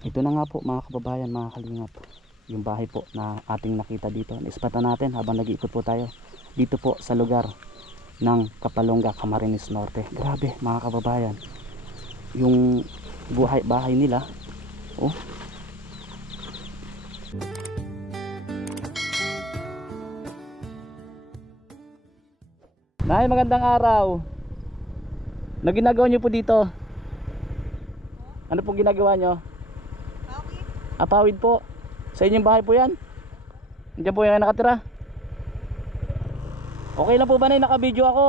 Ito na nga po mga kababayan, mga kalingap, yung bahay po na ating nakita dito. Naispatan natin habang nag-iikot po tayo dito po sa lugar ng Kapalonga, Camarines Norte. Grabe mga kababayan, yung bahay nila. Oh, Nay, magandang araw. Ano ginagawa nyo po dito? Ano pong ginagawa nyo? Pawid po. Sa inyong bahay po yan? Diyan po yung nakatira? Okay lang po ba na naka-video ako?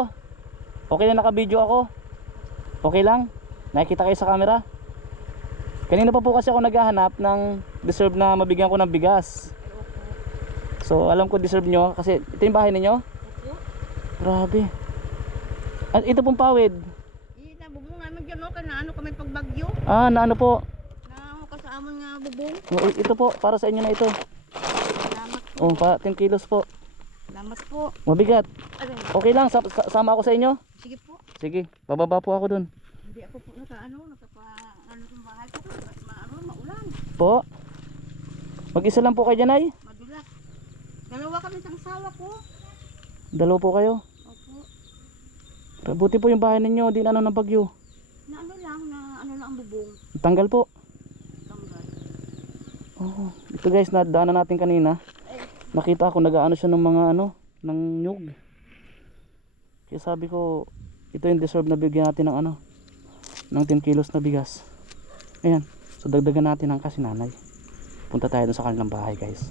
Okay lang naka-video ako? Okay lang? Nakikita kayo sa camera? Kanina pa po kasi ako naghahanap ng deserve na mabigyan ko ng bigas. So alam ko deserve nyo kasi ito yung bahay ninyo? Grabe. At ito pong pawid. Bubong namin dyan, no? Na ano kami pagbagyo. Ah, na ano po? Na ka sa amon nga bubong. Ito po, para sa inyo na ito. Salamat po. Oh, pa 10 kilos po. Salamat po. Mabigat. Okay lang, sama ako sa inyo? Sige po. Sige, bababa po ako dun. Hindi ako po nakapa-ano ng bahay ko. Maulan. Po? Mag-isa lang po kayo dyan, ay? Madulas. Dalawa kami sa asawa ko. Dalawa po kayo? Opo. Buti po yung bahay ninyo, di na ano ng bagyo. Na ano lang ang bubong. Tanggal po. Tanggal. Oh, ito guys, nadaanan natin kanina. Nakita ko nag-aano siya ng mga ano, ng nyug. Kaya sabi ko, ito yung deserve na bigyan natin ng ano, ng 10 kilos na bigas. Ayan, so dagdagan natin ang kasi nanay. Punta tayo dun sa kanilang bahay guys.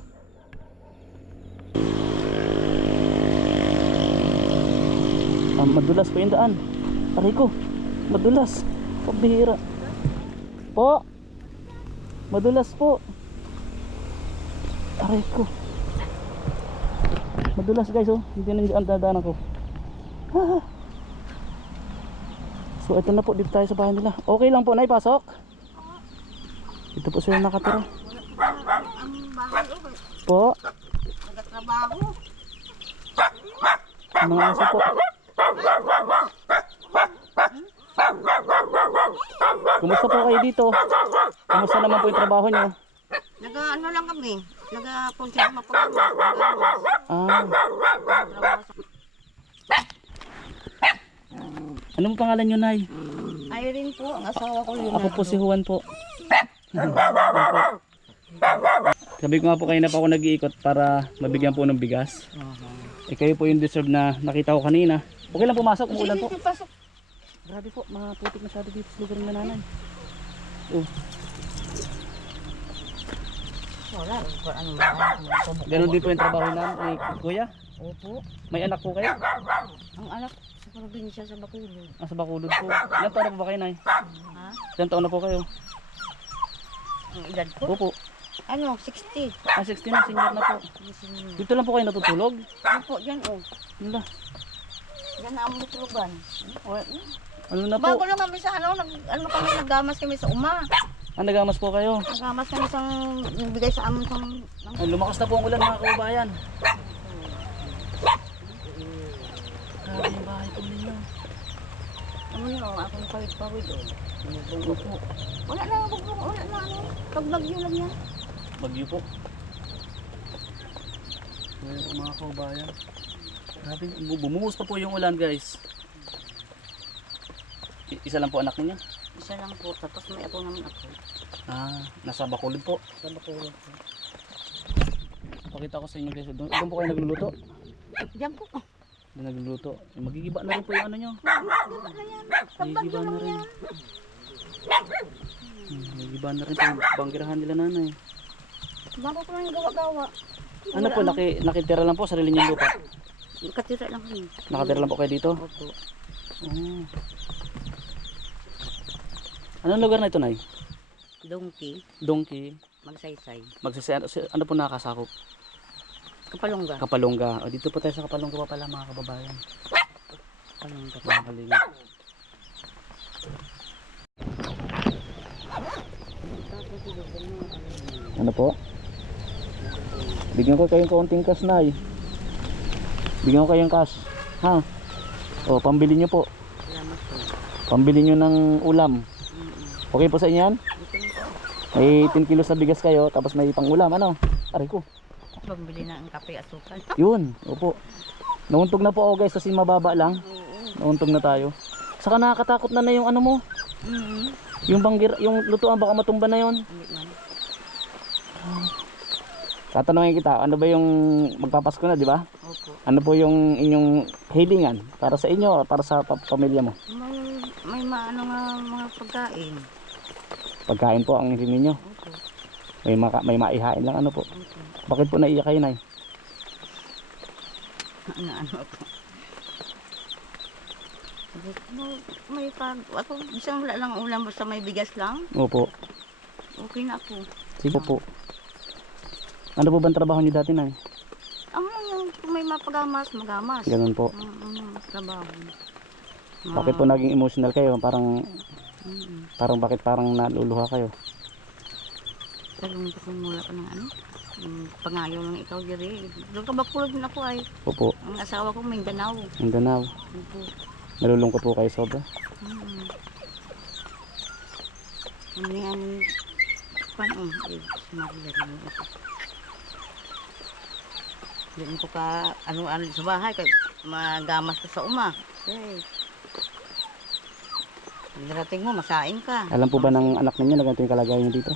Madulas po yung daan. Aray ko, madulas. Pabihira. Po, madulas po. Aray ko, madulas guys, oh. Hindi na ang dadaanan ko. So ito na po, dito tayo sa bahay nila. Okay lang po, nay, pasok. Ito po sila nakatira. Ang bahay Po, nagtatrabaho. mga aso po. Kumusta po kayo dito? Kumusta naman po yung trabaho nyo? Ano lang kami. Nag-conserve pa Ah, anong pangalan nyo, nay? Irene po, ang asawa ko yun. Ako po si Juan po. Sabi ko nga po kayo na pa ako nag-iikot para mabigyan po ng bigas. Eh kayo po yung deserve na nakita ko kanina. Okay lang pumasok, umuulan po. Pasok. Grabe po, maputik masyado dito sa lugar ng nanay. Oh, Wala, ano ba? ganun din po yung trabaho namin ni Kuya. Opo. May anak po kayo? Ang anak sa probinsya sa Bacolod. Sa Bacolod po. Ilang taon na po ba kayo, nay? Ha? Ilang taon na po kayo? Ang edad ko? Opo. Ano, 60. 16 na, senior na po. Dito lang po kayo natutulog? Ano po, dyan o. Wala. Yan na ang mutulugan. Ano na po? Bago lang kami sa ano kami, naggamas kami sa uma. Nagamas po kayo. Naggamas kami sa bigay sa amin Ay, lumakas na po ang ulan mga kababayan. Grabe yung bahay po ninyo. ano yun, akong pawid-pawid o. Opo po. Wala na, wala na ano. Pagbagyo lang yan. Bagyo po. Ngayon po mga kababayan. Grabe, bumuhos pa po yung ulan guys. Isa lang po anak niya? Isa lang po, tapos may apo naman ako. Ah, nasa Bacolod po. Sa Bacolod po. Pakita ko sa inyo guys. Doon po kayo nagluluto. Diyan po. Doon nagluluto. Magigiba na rin po yung ano nyo. Magigiba na rin. Magigiba na rin po yung banggirahan nila nanay. Bago ko lang gawa-gawa. Ano po, nakitira lang po sa sarili niyong lupa? Nakatira lang kami. Nakatira lang po kayo dito? Opo. Oh. Anong lugar na ito, nay? Dongki, Dongki. Magsaysay. Ano po nakakasakop? Kapalongga. Kapalongga. O, dito po tayo sa Kapalongga pa pala mga kababayan. Kapalongga. Mga kalingap. Ano po? Bigyan ko kayong kaunting cash, nay. Bigyan ko kayong cash. Ha? O, pambili nyo po. Salamat po. Pambili nyo ng ulam. Okay po sa inyo yan? May 10 kilos na bigas kayo, tapos may pang-ulam, ano? Aray ko. Pagbili na ang kape at sukal. Yun, opo. Nauntog na po ako guys, kasi mababa lang. Nauntog na tayo. Saka nakakatakot na yung ano mo. Yung banggir, yung lutuan baka matumba na yon. Hindi man. Tatanungin kita, ano ba yung magpapasko na, di ba? Opo. Ano po yung inyong hilingan para sa inyo, para sa pamilya mo? May maano nga mga pagkain. Pagkain po ang hiling ninyo. Opo. May maihain lang, ano po? Opo. Bakit po naiyak kayo, Nay? Ano po. May pag... Ako, isang wala lang ulam, basta may bigas lang. Opo. Okay na ako. Sige po. Ano po bang trabaho niyo dati, Nay? Yung kung may mapagamas, magamas. Ganun po. Trabaho. Bakit po naging emotional kayo? Parang bakit parang naluluha kayo? Talong ko mula pa ng ano. Pangayaw lang ikaw, Jere. Doon ka bakulog na ako ay. Opo. Ang asawa ko Mindanao. Mindanao. Opo. Nalulungkot po kayo sobra? Ano yan? Paano? Sumali rin ako. Diyan ko ka, ano sa bahay, kay magamas ka sa uma. Okay. Pagdating mo, masain ka. Alam po ba ng anak ninyo na ganito yung kalagayan niyo dito?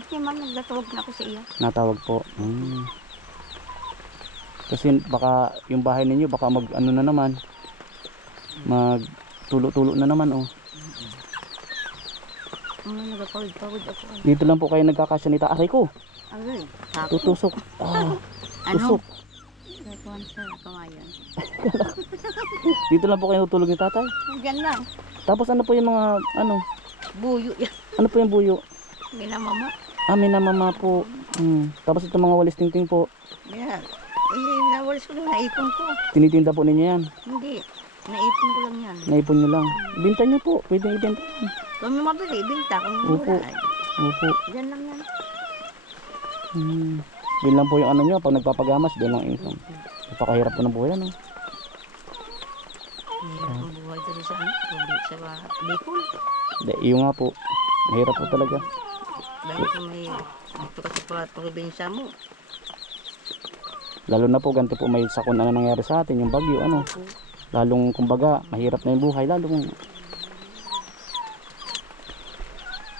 Okay man, nagdatawag na ako sa iya. Natawag po. Kasi baka yung bahay ninyo baka mag ano na naman, mag tulo-tulo na naman, oh. Nagapawid-pawid ako. Dito lang po kayo nagkakasyanita. Aray ko, Aray, tutusok. ano? Tusok. Nagkawan sa kamayan. Dito lang po kayo natutulog ni tatay. Diyan lang. Tapos ano po yung mga ano? Buyo yan. Ano po yung buyo? Ginamama. May namama po. Tapos itong mga walis tingting po. Yan. Nawalis ko lang, naipon ko. Tinitinda po ninyo yan. Hindi. Naipon ko lang yan. Naipon nyo lang. Ibenta nyo po. Pwede ibenta. Kung may mabili, ibinta. Kung Opo. mura, ay. Opo. Diyan lang yan. Yun lang po yung ano nyo. Pag nagpapagamas, doon lang income. Napakahirap po ng buhay, ano? Hirap ang buhay dito sa ano? Sa Bicol. Iyo nga po. Mahirap po talaga. Dahil kung may ito kasi pa probinsya mo. Lalo na po ganito po may sakon na nangyari sa atin. Yung bagyo, ano? Lalong kumbaga, mahirap na yung buhay. Lalong...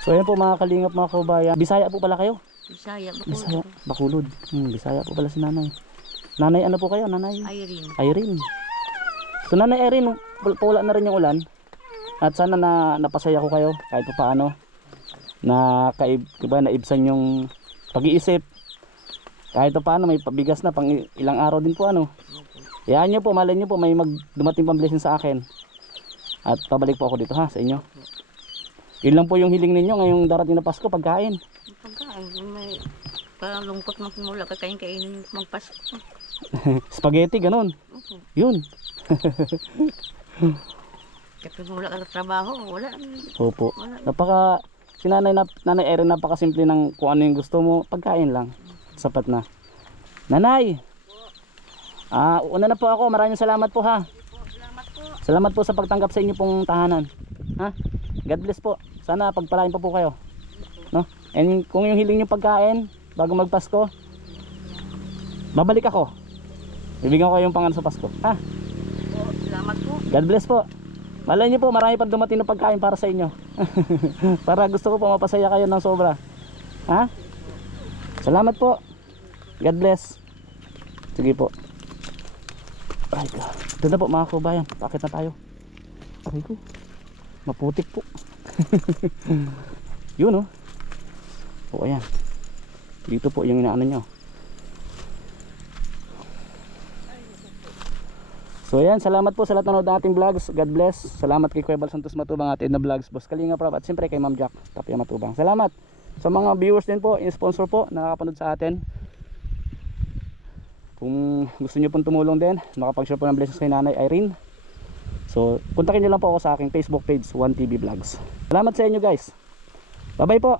So ayan po mga kalingap, mga kabayan. Bisaya po pala kayo? Bisaya, Bisaya, Bacolod. Bisaya po pala si nanay. Nanay ano po kayo? Nanay? Irene. Irene. So nanay Irene, pula na rin yung ulan. At sana na napasaya ko kayo kahit pa paano. Na diba, naibsan yung pag-iisip. Kahit pa paano may pabigas na pang ilang araw din po, ano. Yan nyo po, malay nyo po may dumating pang blessing sa akin. At pabalik po ako dito, ha, sa inyo. Yun lang po yung hiling ninyo ngayong darating na Pasko, pagkain. Pagkain, may kalungkot mo simula ka kayong kainin magpasko. Spaghetti, ganun. Opo. Yun. Kapag wala ka sa trabaho, wala. Opo. Wala. Si nanay Erin, napakasimple ng kung ano yung gusto mo, pagkain lang. Sapat na. Nanay! Una na po ako, maraming salamat po, ha. Salamat po. Salamat po sa pagtanggap sa inyo pong tahanan. Ha? God bless po. Sana pagpalain pa po kayo. No? And kung yung hiling nyo pagkain bago magpasko, babalik ako. Bibigyan ko yung pangano sa Pasko. Ha? Salamat po. God bless po. Malay nyo po, marami pang dumating na pagkain para sa inyo. Para gusto ko po mapasaya kayo ng sobra. Ha? Salamat po. God bless. Sige po. Ay, ito na po mga kabayan. Bakit na tayo? Aray ko. Maputik po. Yun, oh. O ayan. Dito po yung inaano nyo. So ayan, salamat po sa lahat ng nanood ng ating vlogs. God bless. Salamat kay Kuya Bal Santos Matubang, atin na vlogs, Boss Kalinga Prab, at siyempre kay Ma'am Jack Tapia Matubang. Salamat sa mga viewers din po, sponsor po na nakapanood sa atin. Kung gusto nyo pong tumulong din, makapag-share po ng blessings kay Nanay Irene. So kontakin nyo lang po ako sa aking Facebook page, 1TV Vlogs. Salamat sa inyo guys. Bye bye po.